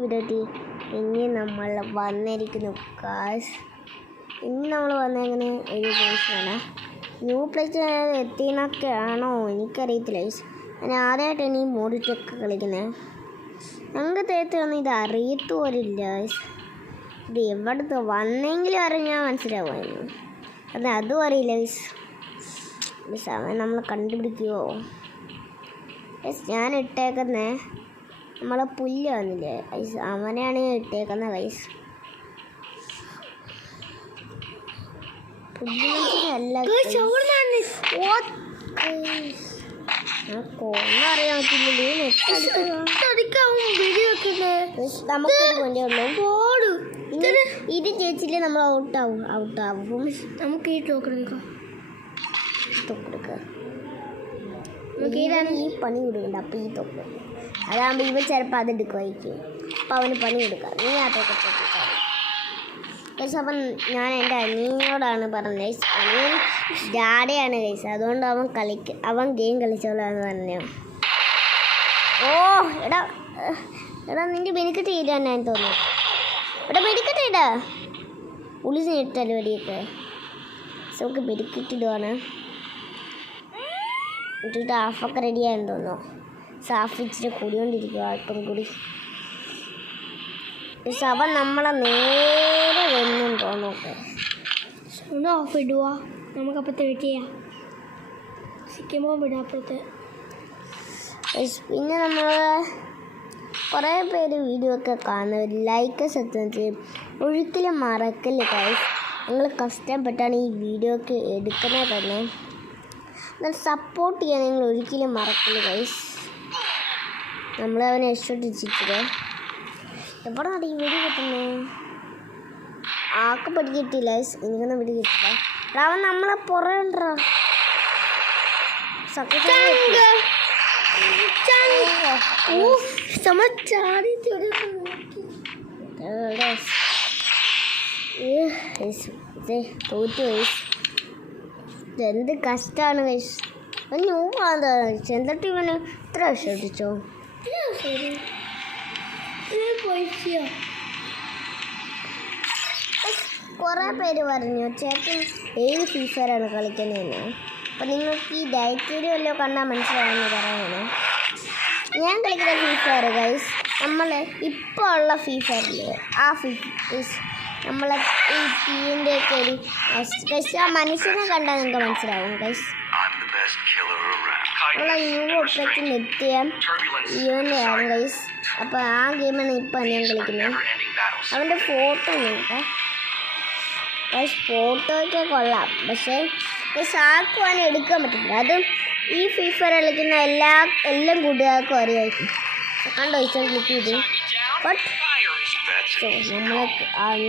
വീഡിയോയിൽ ഇനി നമ്മൾ വന്നിരിക്കുന്നു കാശ്. ഇനി നമ്മൾ വന്നേക്കുന്ന ഒരു കേസാണ്. ന്യൂ പ്ലേസ് എത്തിയെന്നൊക്കെയാണോ എനിക്കറിയത്തില്ല. ഞാൻ ആദ്യമായിട്ട് ഇനി മോഡിറ്റൊക്കെ കളിക്കുന്നത്. ഞങ്ങൾക്ക് തേത്ത് വന്ന് ഇത് അറിയത്തോരില്ല. ഇത് എവിടുത്തെ വന്നെങ്കിലും അറിഞ്ഞാൽ മനസ്സിലാവുമായിരുന്നു. അതും അറിയില്ല. സമയം നമ്മൾ കണ്ടുപിടിക്കുമോ? ഞാൻ ഇട്ടേക്കുന്നേ നമ്മളെ പുല്ല് വന്നില്ലേ ഗൈസ്, അവനെയാണ് ഇട്ടേക്കുന്ന ഗൈസ്. പുല്ലല്ല കൊന്നറിയാൻ പറ്റില്ലേ. നമുക്കൊരു വണ്ടി ഉള്ളൂ. ഇത് ചേച്ചില്ലേ നമ്മൾ ഔട്ടാവും. നമുക്ക് ഈ ടോക്കൺ എടുക്കാം. ഈ പണി കൊടുക്കണ്ട. അപ്പം ഈ തൊക്ക് അതാകുമ്പോൾ ഇവ ചിലപ്പോൾ അതെടുക്കുമായിരിക്കും. അപ്പം അവന് പണി കൊടുക്കാം. നീ ആ തൊക്കെ ഗൈസ്. അപ്പം ഞാൻ എൻ്റെ അനിയനോടാണ് പറഞ്ഞത്. അനിയൻ ഡാഡയാണ് ഗൈസ്. അതുകൊണ്ട് അവൻ ഗെയിം കളിച്ചോളാന്ന് പറഞ്ഞു. ഓ എടാ നിൻ്റെ ബെനിക്കറ്റ് ചെയ്താന്ന് ഞാൻ തോന്നുന്നു. എടാ ബെനിക്കറ്റ് ഇടാ ഉളിച്ച് ഇട്ടല്ലോ വെടിയൊക്കെ. നമുക്ക് ബെനിക്കറ്റ് ഇടുവാണ്. ഇട്ടിട്ട് ഹാഫൊക്കെ റെഡിയായെന്ന് തോന്നുന്നു. സാഫ് ഇച്ചിരി കൂടിക്കൊണ്ടിരിക്കുക അല്പം കൂടി. അവൻ നമ്മളെ നേരെ വരുന്നും തോന്നുന്നു. ഒന്ന് ഓഫ് ഇടുക. നമുക്കപ്പോഴത്തെ വെയിറ്റ് ചെയ്യാം. സിക്കുമ്പോൾ വിടാം അപ്പോഴത്തെ. പിന്നെ നമ്മൾ കുറേ പേര് വീഡിയോ ഒക്കെ കാണുന്നവർ ലൈക്ക് സത്യം ചെയ്യും. ഒരിക്കലും മറക്കല്ലേ ഗൈസ്. നിങ്ങൾ കഷ്ടപ്പെട്ടാണ് ഈ വീഡിയോ ഒക്കെ എടുക്കുന്നത് തന്നെ. എന്നാൽ സപ്പോർട്ട് ചെയ്യാൻ നിങ്ങൾ ഒരിക്കലും മറക്കില്ല ഗൈസ്. നമ്മളവനെ ഇഷ്ടപ്പെട്ടിച്ചിട്ട് എവിടെയാണ് ഈ വെടി കിട്ടുന്നത്? ആക്ക് പടി കിട്ടിയില്ല ഗൈസ്. എനിക്കൊന്നും വെടി കിട്ടില്ല. അവൻ നമ്മളെ പുറണ്ടാ തോറ്റു ഗൈസ്. എന്ത് കഷ്ടമാണ് ഗൈസ്. ന്യൂവാന്താ എന്നിട്ട് ഇവന് ഇത്ര ഇഷ്ടപ്പെട്ടിച്ചോ? കുറേ പേര് പറഞ്ഞു ചേട്ടൻ ഏത് ഫ്രീ ഫയറാണ് കളിക്കുന്നതെന്ന്. അപ്പം നിങ്ങൾക്ക് ഈ ഡയറ്ററി വല്ലതും കണ്ടാൽ മനസ്സിലാവുമെന്ന് പറയുന്നത്. ഞാൻ കളിക്കുന്ന ഫ്രീ ഫയർ ഗൈസ് നമ്മൾ ഇപ്പോൾ ഉള്ള ഫ്രീ ഫയറില്ലേ ആ ഫ്രീ നമ്മളെ ഈ ടീമിൻ്റെ ഒക്കെ ഒരു ആ മനുഷ്യനെ കണ്ടാൽ നിങ്ങൾക്ക് മനസ്സിലാവും ഗൈസ്. നമ്മളെ ന്യൂ ഓപ്പറേഷൻ എത്തിയ ഇവൻ്റെ ആണ് ഗൈസ്. അപ്പോൾ ആ ഗെയിമാണ് ഇപ്പം ഞാൻ കളിക്കുന്നത്. അവൻ്റെ ഫോട്ടോ നോക്കാം ഗൈസ്. ഫോട്ടോയൊക്കെ കൊള്ളാം. പക്ഷേ ആർക്കും അവനെ എടുക്കാൻ പറ്റില്ല. അതും ഈ ഫ്രീ ഫയർ കളിക്കുന്ന എല്ലാം കൂട്ടുകാർക്കും അറിയായിരിക്കും. കണ്ടോ ഇഷ്ടം ക്ലിക്ക് ചെയ്തു. ബട്ട്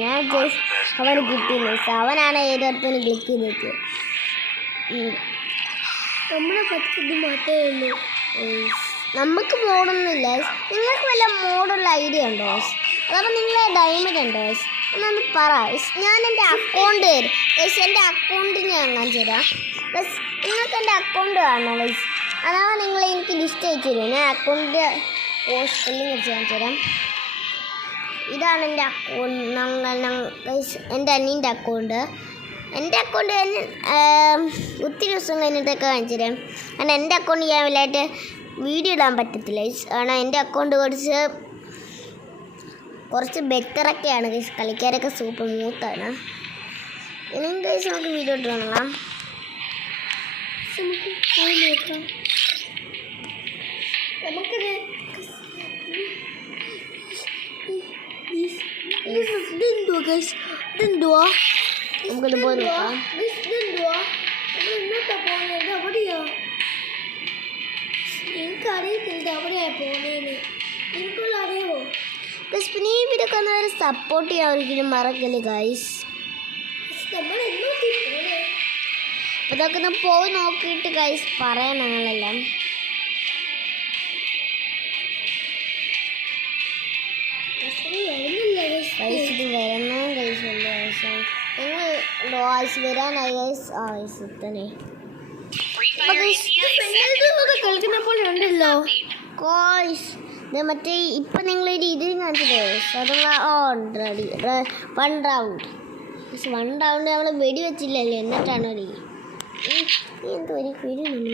ഞാൻ ജസ്റ്റ് അവന് കിട്ടിയില്ല. അവനാണ് ഏതൊരുത്തനും ക്ലിക്ക് ചെയ്തിട്ട് നമ്മളെ പറ്റിയത് മാത്രമേ ഉള്ളൂ. നമുക്ക് മോഡൊന്നുമില്ല. നിങ്ങൾക്ക് വല്ല മോഡുള്ള ഐഡിയ ഉണ്ടോ? അതപ്പോൾ നിങ്ങളെ ഡയമണ്ട് ഉണ്ടോ? എന്നൊന്ന് പറ. ഞാൻ എൻ്റെ അക്കൗണ്ട് തരും ഗൈസ്. എൻ്റെ അക്കൗണ്ട് ഞാൻ കാണിച്ചു തരാം ഗൈസ്. നിങ്ങൾക്ക് എൻ്റെ അക്കൗണ്ട് കാണണം ഗൈസ്. അതാണ് നിങ്ങൾ എനിക്ക് ലിസ്റ്റ് അയച്ചു തരും. ഞാൻ അക്കൗണ്ടിൻ്റെ സ്പെല്ലിംഗ് വെച്ച് കാണിച്ചു തരാം. ഇതാണ് എൻ്റെ അക്കൗണ്ട് ഗൈസ്. എൻ്റെ അനിയൻ്റെ അക്കൗണ്ട്. എൻ്റെ അക്കൗണ്ട് ഒത്തിരി ദിവസം കഴിഞ്ഞിട്ടൊക്കെ കാണിച്ചു തരാം. കാരണം എൻ്റെ അക്കൗണ്ട് ഞാൻ വലുതായിട്ട് വീഡിയോ ഇടാൻ പറ്റത്തില്ല ഗൈസ്. കാരണം എൻ്റെ അക്കൗണ്ട് കുറച്ച് ബെറ്ററൊക്കെയാണ് ഗൈസ്. കളിക്കാരൊക്കെ സൂപ്പർ മൂത്താണ്. ഇനിയും ഗൈസ് നമുക്ക് വീഡിയോ ഇട്ട് കാണാം. നമുക്കത് പോയി നോക്കാം. എനിക്കറിയത്തില്ല എവിടെയാണ് പോകുന്നതെന്ന്. എനിക്കുള്ള അറിയാമോ ഗൈസ്? പിന്നെ ഈ വീഡിയോ കാണുന്നവരെ സപ്പോർട്ട് ചെയ്യാൻ ഒരിക്കലും മറക്കല്ലേ ഗൈസ്. അപ്പോൾ ഇതൊക്കെ ഒന്ന് പോയി നോക്കിയിട്ട് ഗൈസ് പറയാം ഞങ്ങളെല്ലാം. ഗൈസ് ഇത് വരണം ഗൈസ്. ഉണ്ട് ഗൈസ്. നിങ്ങൾ ഗൈസ് വരാനായി ഗൈസ്. ആ ഗൈസ് തന്നെ കളിക്കുന്ന പോലെ ഉണ്ടല്ലോ ഗൈസ്. മറ്റേ ഇപ്പം നിങ്ങളൊരു ഇത് കാണിച്ചില്ലേ അതുള്ള റെഡി 1 റൗണ്ട്. പക്ഷെ 1 റൗണ്ട് നമ്മൾ വെടി വെച്ചില്ലല്ലോ, എന്നിട്ടാണ് നീ എന്തോ ഒരു വെടി നമ്മൾ